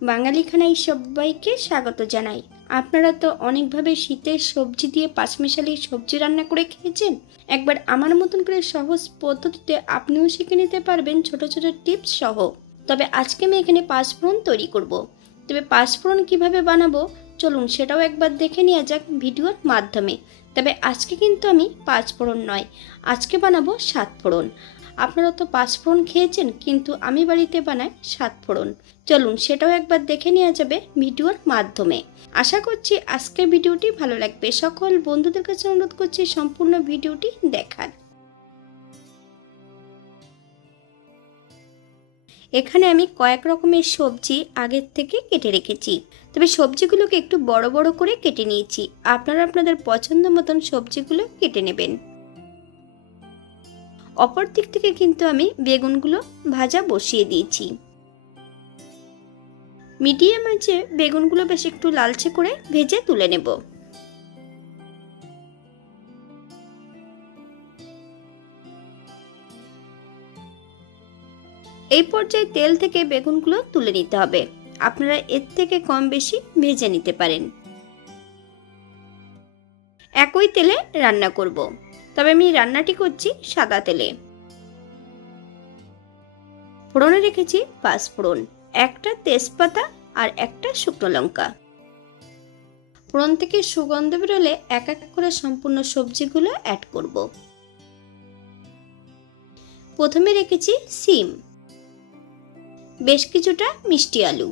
বাঙালি খানায় সবাইকে স্বাগত জানাই। আপনারা তো অনেকভাবে শীতের সবজি দিয়ে পাঁচমিশালি সবজি রান্না করে খেয়েছেন। একবার আমার মতন করে সহজ পদ্ধতিতে আপনিও শিখে নিতে পারবেন ছোট ছোট টিপস সহ। তবে আজকে আমি এখানে পাঁচফোড়ন তৈরি করব। তবে পাঁচফোড়ন কিভাবে বানাবো চলুন সেটাও একবার দেখে নেওয়া যাক ভিডিওর মাধ্যমে। তবে আজকে কিন্তু আমি পাঁচফোড়ন নয়, আজকে বানাবো সাতফোড়ন। আপনারা তো পাঁচফোড়ন খেয়েছেন, কিন্তু আমি বাড়িতে বানাই সাতফোড়ন। চলুন সেটাও একবার দেখে নেওয়া যাবে ভিডিওর মাধ্যমে। আশা করছি আজকের ভিডিওটি ভালো লাগবে। সকল বন্ধুদের কাছে অনুরোধ করছি সম্পূর্ণ ভিডিওটি দেখার। এখানে আমি কয়েক রকমের সবজি আগের থেকে কেটে রেখেছি, তবে সবজিগুলোকে একটু বড় বড় করে কেটে নিয়েছি। আপনারা আপনাদের পছন্দ মতন সবজিগুলো কেটে নেবেন। অপর দিক থেকে কিন্তু আমি বেগুনগুলো ভাজা বসিয়ে দিয়েছি। মিডিয়াম আঁচে বেগুনগুলো বেশ একটু লালচে করে ভেজে তুলে নেব। এই পর্যায়ে তেল থেকে বেগুনগুলো তুলে নিতে হবে। আপনারা এর থেকে কম বেশি ভেজে নিতে পারেন। একই তেলে রান্না করব, তবে আমি রান্নাটি করছি সাদা তেলে। ফোড়নে রেখেছি পাঁচফোড়ন, একটা তেজপাতা আর একটা শুকনো লঙ্কা। ফোড়ন থেকে সুগন্ধ বেরোলে এক এক করে সম্পূর্ণ সবজিগুলো অ্যাড করব। প্রথমে রেখেছি সিম, বেশ কিছুটা মিষ্টি আলু,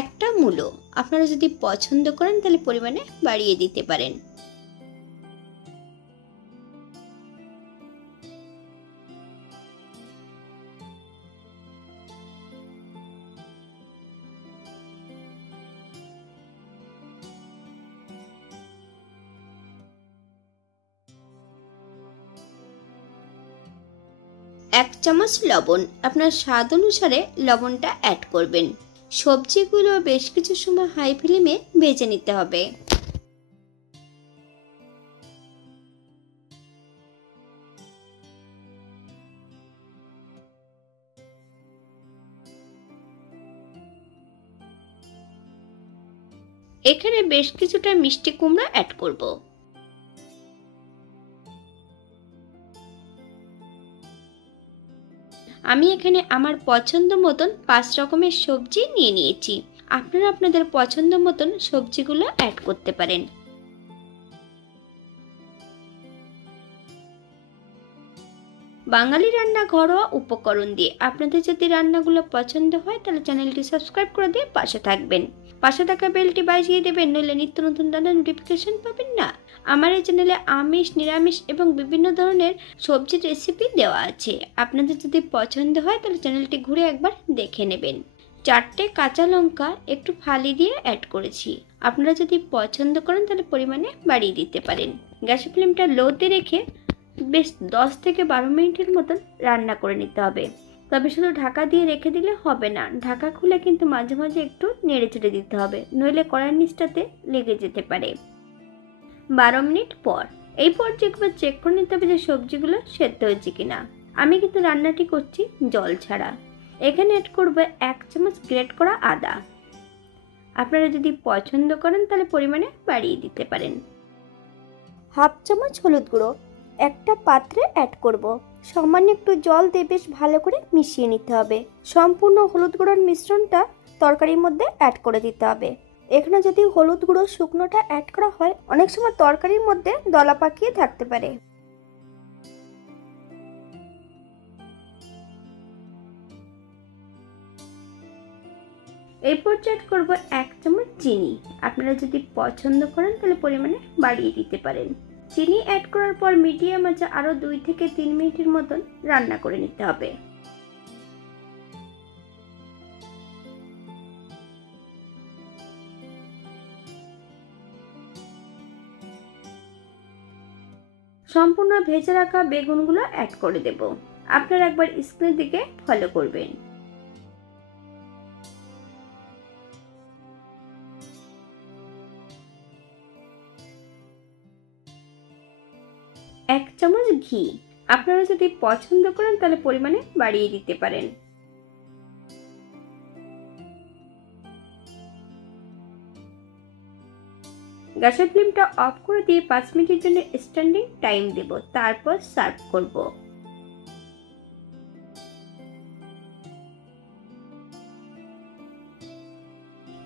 একটা মূলো। আপনারা যদি পছন্দ করেন তাহলে পরিমাণে বাড়িয়ে দিতে পারেন। এক চামচ লবণ, আপনার স্বাদ অনুসারে লবণটা অ্যাড করবেন। সবজিগুলো বেশ কিছু সময় হাই ফ্লেমে ভেজে নিতে হবে। এখানে বেশ কিছুটা মিষ্টি কুমড়া অ্যাড করব। আমি এখানে আমার পছন্দ মতন 5 রকমের সবজি নিয়ে নিয়েছি। আপনারা আপনাদের পছন্দ মতন সবজিগুলো অ্যাড করতে পারেন। বাঙালি রান্না ঘরোয়া উপকরণ দিয়ে আপনাদের যদি রান্নাগুলো পছন্দ হয় তাহলে চ্যানেলটি সাবস্ক্রাইব করে দিয়ে পাশে থাকবেন। পাশে থাকা বেলটি বাজিয়ে দেবেন, নইলে নিত্য নতুন রান্নার নোটিফিকেশন পাবেন না। আমার এই চ্যানেলে আমিষ, নিরামিষ এবং বিভিন্ন ধরনের সবজির রেসিপি দেওয়া আছে। আপনাদের যদি পছন্দ হয় তাহলে চ্যানেলটি ঘুরে একবার দেখে নেবেন। 4টে কাঁচা লঙ্কা একটু ফালি দিয়ে অ্যাড করেছি। আপনারা যদি পছন্দ করেন তাহলে পরিমাণে বাড়িয়ে দিতে পারেন। গ্যাসের ফ্লেমটা লোতে রেখে বেশ 10 থেকে 12 মিনিটের মতন রান্না করে নিতে হবে। তবে শুধু ঢাকা দিয়ে রেখে দিলে হবে না, ঢাকা খুলে কিন্তু মাঝে মাঝে একটু নেড়ে চেড়ে দিতে হবে, নইলে কড়াইয়ের নিচটাতে লেগে যেতে পারে। 12 মিনিট পর এই পর্যায়ে একবার চেক করে নিতে হবে যে সবজিগুলো সেদ্ধ হয়েছে কিনা। আমি কিন্তু রান্নাটি করছি জল ছাড়া। এখানে অ্যাড করব 1 চামচ গ্রেট করা আদা। আপনারা যদি পছন্দ করেন তাহলে পরিমাণে বাড়িয়ে দিতে পারেন। হাফ চামচ হলুদ গুঁড়ো একটা পাত্রে অ্যাড করব। সামান্য একটু জল দিয়ে বেশ ভালো করে মিশিয়ে নিতে হবে। সম্পূর্ণ হলুদ গুঁড়োর মিশ্রণটা তরকারির মধ্যে অ্যাড করে দিতে হবে। এখানে যদি হলুদ গুঁড়ো শুকনোটা অ্যাড করা হয় অনেক সময় তরকারির মধ্যে দলা পাকিয়ে থাকতে পারে। এই পর্যায়ে অ্যাড করব 1 চামচ চিনি। আপনারা যদি পছন্দ করেন তাহলে পরিমাণে বাড়িয়ে দিতে পারেন। চিনি অ্যাড করার পর মিডিয়াম আঁচে আরো 2 থেকে 3 মিনিটের মতন রান্না করে নিতে হবে। সম্পূর্ণ ভেজে রাখা বেগুনগুলো অ্যাড করে দেব। আপনারা একবার স্ক্রিনের দিকে ফলো করবেন। এক চামচ ঘি, আপনারা যদি পছন্দ করেন তাহলে পরিমাণে বাড়িয়ে দিতে পারেন। গ্যাসের ফ্লেমটা অফ করে দিয়ে 5 মিনিটের জন্য স্ট্যান্ডিং টাইম দেব, তারপর সার্ভ করব।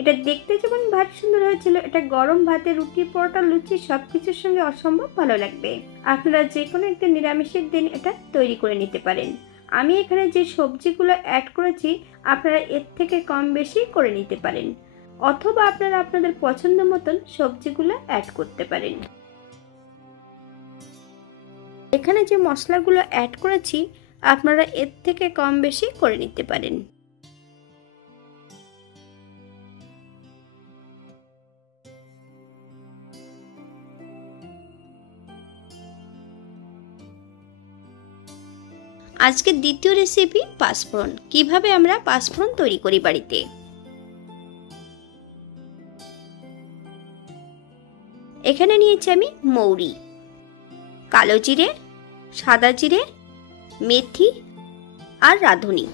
এটা দেখতে যেমন ভাত সুন্দর হয়েছিল, এটা গরম ভাতে, রুটি, পরোটা, লুচি সবকিছুর সঙ্গে অসম্ভব ভালো লাগবে। আপনারা যে কোনো একটা নিরামিষের দিন এটা তৈরি করে নিতে পারেন। আমি এখানে যে সবজিগুলো অ্যাড করেছি আপনারা এর থেকে কম বেশি করে নিতে পারেন, অথবা আপনারা আপনাদের পছন্দ মতন সবজিগুলো অ্যাড করতে পারেন। এখানে যে মশলাগুলো অ্যাড করেছি আপনারা এর থেকে কম বেশি করে নিতে পারেন। আজকের দ্বিতীয় রেসিপি পাঁচফোড়ন। কিভাবে আমরা পাঁচফোড়ন তৈরি করি বাড়িতে। এখানে নিয়েছি আমি মৌরি, কালো জিরে, সাদা জিরে, মেথি আর রাঁধুনি।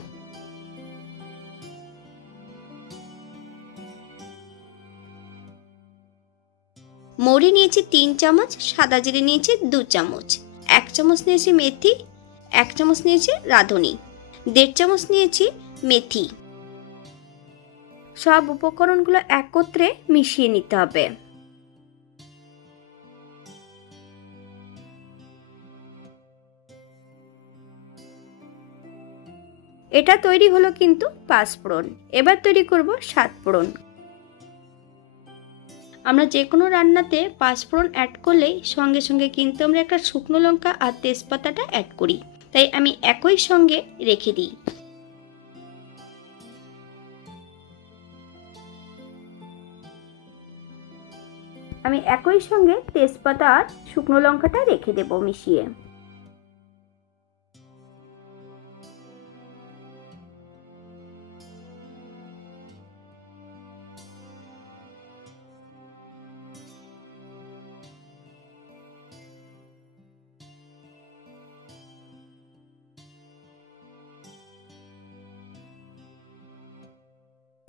মৌরি নিয়েছি 3 চামচ, সাদা জিরে নিয়েছি 2 চামচ, 1 চামচ নিয়েছি মেথি, 1 চামচ নিয়েছি রাঁধুনি, 1.5 চামচ নিয়েছি মেথি। সব উপকরণগুলো একত্রে মিশিয়ে নিতে হবে। এটা তৈরি হলো কিন্তু পাঁচফোড়ন। এবার তৈরি করব সাতফোড়ন। আমরা যে কোনো রান্নাতে পাঁচফোড়ন অ্যাড করলেই সঙ্গে সঙ্গে কিন্তু আমরা একটা শুকনো লঙ্কা আর তেজপাতাটা অ্যাড করি, তাই আমি একই সঙ্গে রেখে দিই। আমি একই সঙ্গে তেজপাতা আর শুকনো লঙ্কাটা রেখে দেব মিশিয়ে।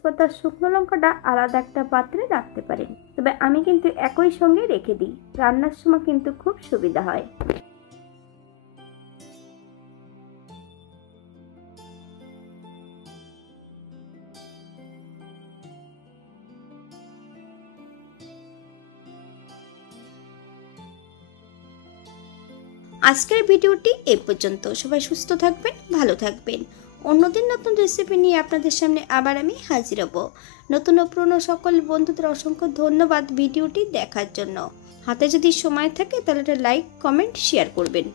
তেজপাতা শুকনো লঙ্কাটা আলাদা একটা পাত্রে রাখতে পারেন, তবে আমি কিন্তু একই সঙ্গে রেখে দিই, রান্নার সময় কিন্তু খুব সুবিধা হয়। আজকের ভিডিওটি এই পর্যন্ত। সবাই সুস্থ থাকবেন, ভালো থাকবেন। অন্যদিন নতুন রেসিপি নিয়ে আপনাদের সামনে আবার আমি হাজির হব। নতুন ও পুরনো সকল বন্ধুদের অসংখ্য ধন্যবাদ ভিডিওটি দেখার জন্য। হাতে যদি সময় থাকে তাহলে একটা লাইক, কমেন্ট, শেয়ার করবেন।